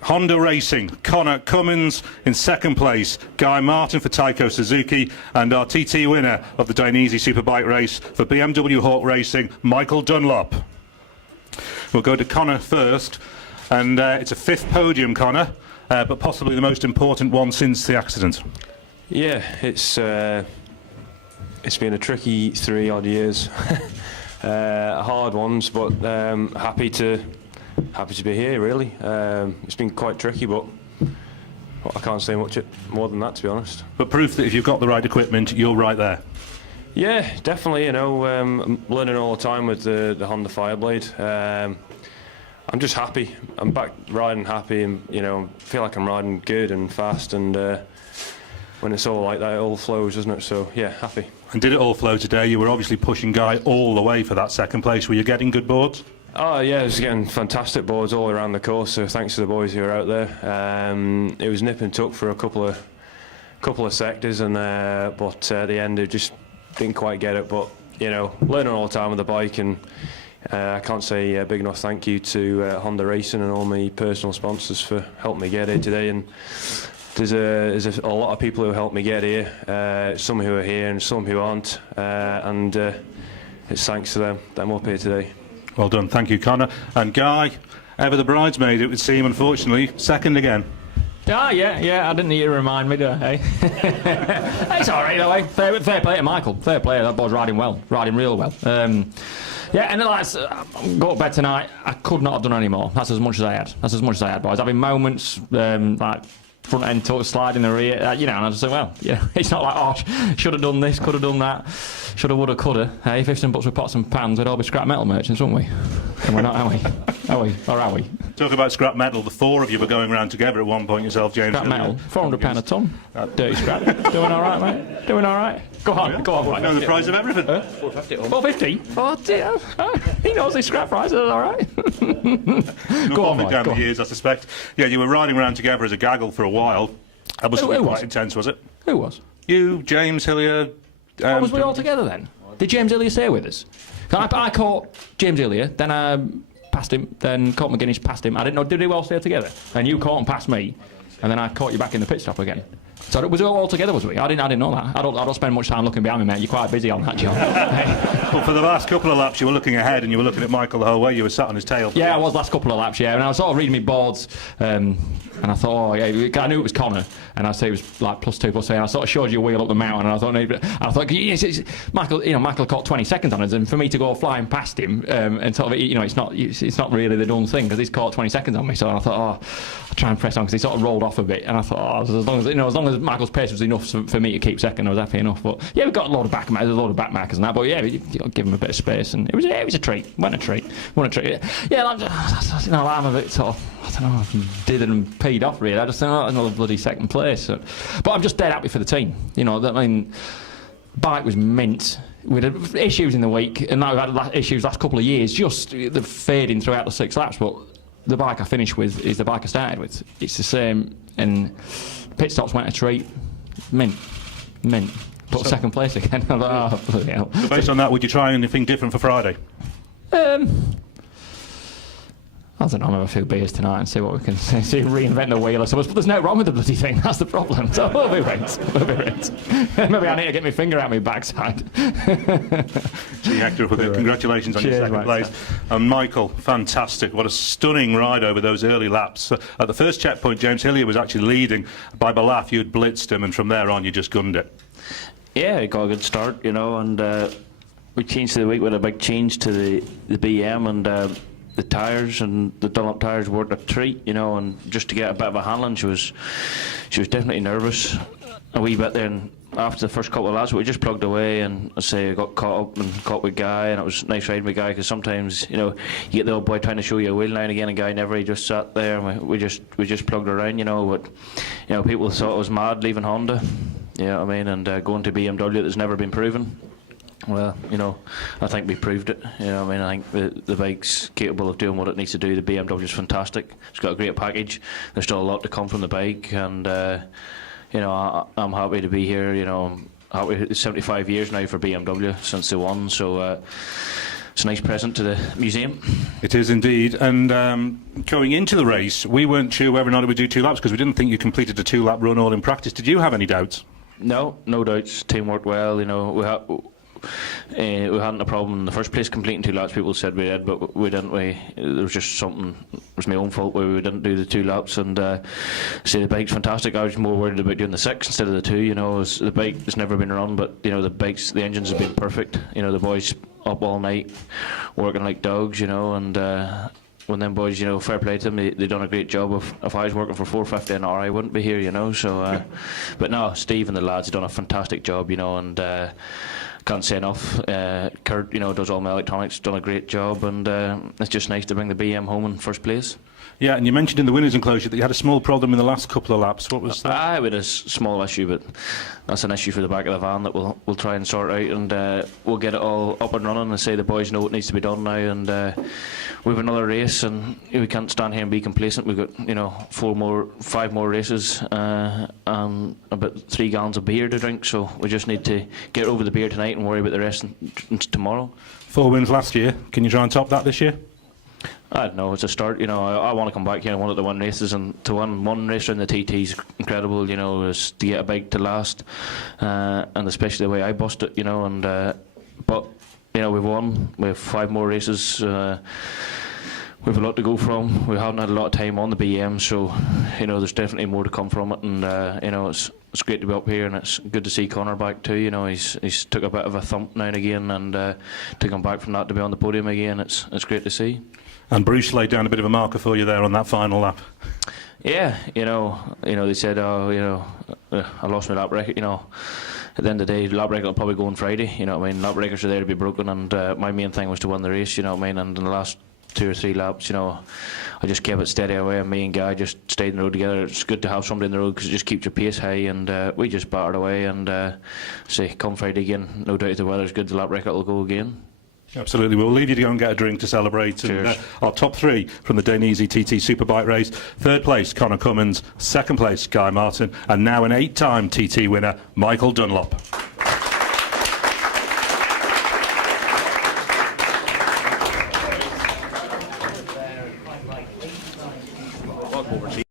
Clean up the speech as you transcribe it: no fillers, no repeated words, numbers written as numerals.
Honda Racing, Connor Cummins in second place, Guy Martin for Taiko Suzuki, and our TT winner of the Dainese Superbike race for BMW Hawk Racing, Michael Dunlop. We'll go to Connor first, and it's a fifth podium, Connor, but possibly the most important one since the accident. Yeah, it's been a tricky 3 odd years, hard ones, but happy to be here. Really, it's been quite tricky, but I can't say much more than that, to be honest. But proof that if you've got the right equipment, you're right there. Yeah, definitely. You know, I'm learning all the time with the Honda Fireblade. I'm just happy. I'm back riding happy, and you know, feel like I'm riding good and fast. And when it's all like that, it all flows, doesn't it? So yeah, happy. And did it all flow today? You were obviously pushing Guy all the way for that second place. Were you getting good boards? Oh yeah, I was getting fantastic boards all around the course. So thanks to the boys who were out there. It was nip and tuck for a couple of sectors, and but at the end it just didn't quite get it. But you know, learning all the time with the bike, and I can't say a big enough thank you to Honda Racing and all my personal sponsors for helping me get here today. And there's a lot of people who helped me get here, some who are here and some who aren't, and it's thanks to them that I'm up here today. Well done, thank you, Connor. And Guy, ever the bridesmaid, it would seem, unfortunately, second again. Ah, yeah, I didn't need you to remind me, do I? It's all right, though, fair play to Michael, fair play, that boy's riding real well. Yeah, and that's, go to bed tonight, I could not have done any more. That's as much as I had, boys. Having moments, like, front end tuck, slide in the rear, you know, and I just think, well, yeah, it's not like, oh, should have done this, could have done that, should have, would have, could have. Hey, if and buts were pots and pans, we'd all be scrap metal merchants, wouldn't we? And we're not, are we? Are we? Or are we? Talk about scrap metal, the four of you were going around together at one point yourself, James. Scrap metal, £400 a tonne. Dirty scrap. Doing all right, mate? Doing all right? Go on, yeah. Go on. You know the price of everything. 450. 450? Oh dear. He knows his scrap prices, all right. Go on, down the years, I suspect. Yeah, you were riding around together as a gaggle for a while. That was quite intense, was it? Who was? You, James Hillier. Was we all together then? Did James Hillier stay with us? I caught James Hillier, then I passed him, then caught McGuinness, passed him. I didn't know, did they all stay together? And you caught and passed me, and then I caught you back in the pit stop again. So was it all together, was we? I didn't know that. I don't spend much time looking behind me, mate. You're quite busy on that job. Well, for the last couple of laps, you were looking ahead and you were looking at Michael the whole way. You were sat on his tail. Yeah, I was last couple of laps, yeah. And I was sort of reading my boards, and I thought, oh, yeah, I knew it was Connor, and I say it was like +2, +3, and I sort of showed you a wheel up the mountain, and I thought, yes, Michael, you know, Michael caught 20 seconds on us, and for me to go flying past him, and sort of, you know, it's not really the done thing because he's caught 20 seconds on me. So I thought, oh, I'll try and press on because he sort of rolled off a bit, and I thought, oh, as long as Michael's pace was enough for me to keep second, I was happy enough. But yeah, we got a lot of back markers and that, but yeah, you give him a bit of space, and it was a treat. Won a treat. Yeah, I'm a bit sort of, I don't know, did and peed off really. I just think, oh, another bloody second place. But I'm just dead happy for the team. You know, I mean, bike was mint. We had issues in the week, and now we've had issues last couple of years, just the fading throughout the 6 laps. But the bike I finished with is the bike I started with. It's the same, and pit stops went a treat. Mint. But second place again. Oh, bloody hell. So based on that, would you try anything different for Friday? I don't know, I'll have a few beers tonight and see what we can see, reinvent the wheel, I suppose. But there's no wrong with the bloody thing, that's the problem. So we'll be right. Maybe I need to get my finger out my backside. Gee, Hector, congratulations on your second place. And Michael, fantastic. What a stunning ride over those early laps. At the first checkpoint, James Hillier was actually leading. By Balaf, you'd blitzed him, and from there on, you just gunned it. Yeah, it got a good start, you know, and we changed to the week with a big change to the BM, and the tyres and the Dunlop tyres weren't a treat, you know, and just to get a bit of a handling, she was definitely nervous a wee bit there. And after the first couple of laps, we just plugged away, and I say I got caught up and caught with Guy, and it was nice riding with Guy because sometimes, you know, you get the old boy trying to show you a wheel now and again, and Guy never. He just sat there, and we just plugged around, you know. But you know, people thought I was mad leaving Honda, you know what I mean, and going to BMW that's never been proven. Well, you know, I think we proved it. You know, I mean, I think the bike's capable of doing what it needs to do. The BMW is fantastic. It's got a great package. There's still a lot to come from the bike, and you know, I'm happy to be here. You know, I'm happy. It's 75 years now for BMW since they won. So it's a nice present to the museum. It is indeed. And going into the race, we weren't sure whether or not it would do 2 laps because we didn't think you completed a 2-lap run all in practice. Did you have any doubts? No doubts. Team worked well. You know, we hadn't a problem in the first place completing 2 laps. People said we did, but we didn't. There was just something. It was my own fault where we didn't do the 2 laps. And say the bike's fantastic. I was more worried about doing the 6 instead of the 2. You know, the bike has never been run, but you know the engines have been perfect. You know, the boys up all night working like dogs. You know, and when them boys, you know, fair play to them, they done a great job. If I was working for 450 an hour, I wouldn't be here. You know, so but no, Steve and the lads have done a fantastic job. You know, and can't say enough. Kurt, you know, does all my electronics, done a great job, and it's just nice to bring the BM home in first place. Yeah, and you mentioned in the winners' enclosure that you had a small problem in the last couple of laps. What was that? I had a small issue, but that's an issue for the back of the van that we'll try and sort out, and we'll get it all up and running and say the boys know what needs to be done now, and we have another race, and we can't stand here and be complacent. We've got, you know, 5 more races, and about 3 gallons of beer to drink, so we just need to get over the beer tonight and worry about the rest tomorrow. 4 wins last year. Can you try and top that this year? I don't know, it's a start. You know, I want to come back here. I wanted to win races, and to win one race around the TT is incredible. You know, is to get a bike to last, and especially the way I bust it. You know, and but you know, we've won. We have 5 more races. We have a lot to go from. We haven't had a lot of time on the BM, so you know, there's definitely more to come from it. And you know, it's great to be up here, and it's good to see Connor back too. You know, he's took a bit of a thump now and again, and to come back from that to be on the podium again, it's great to see. And Bruce laid down a bit of a marker for you there on that final lap. Yeah, you know, they said, oh, you know, I lost my lap record. You know, at the end of the day, lap record will probably go on Friday. You know what I mean? Lap records are there to be broken, and my main thing was to win the race. You know what I mean? And in the last 2 or 3 laps, you know, I just kept it steady away, and me and Guy just stayed in the road together. It's good to have somebody in the road because it just keeps your pace high, and we just battered away. And say, come Friday again, no doubt if the weather's good, the lap record will go again. Absolutely. We'll leave you to go and get a drink to celebrate. Cheers. And, our top 3 from the Dainese TT Superbike race. 3rd place, Connor Cummins. 2nd place, Guy Martin. And now an 8-time TT winner, Michael Dunlop.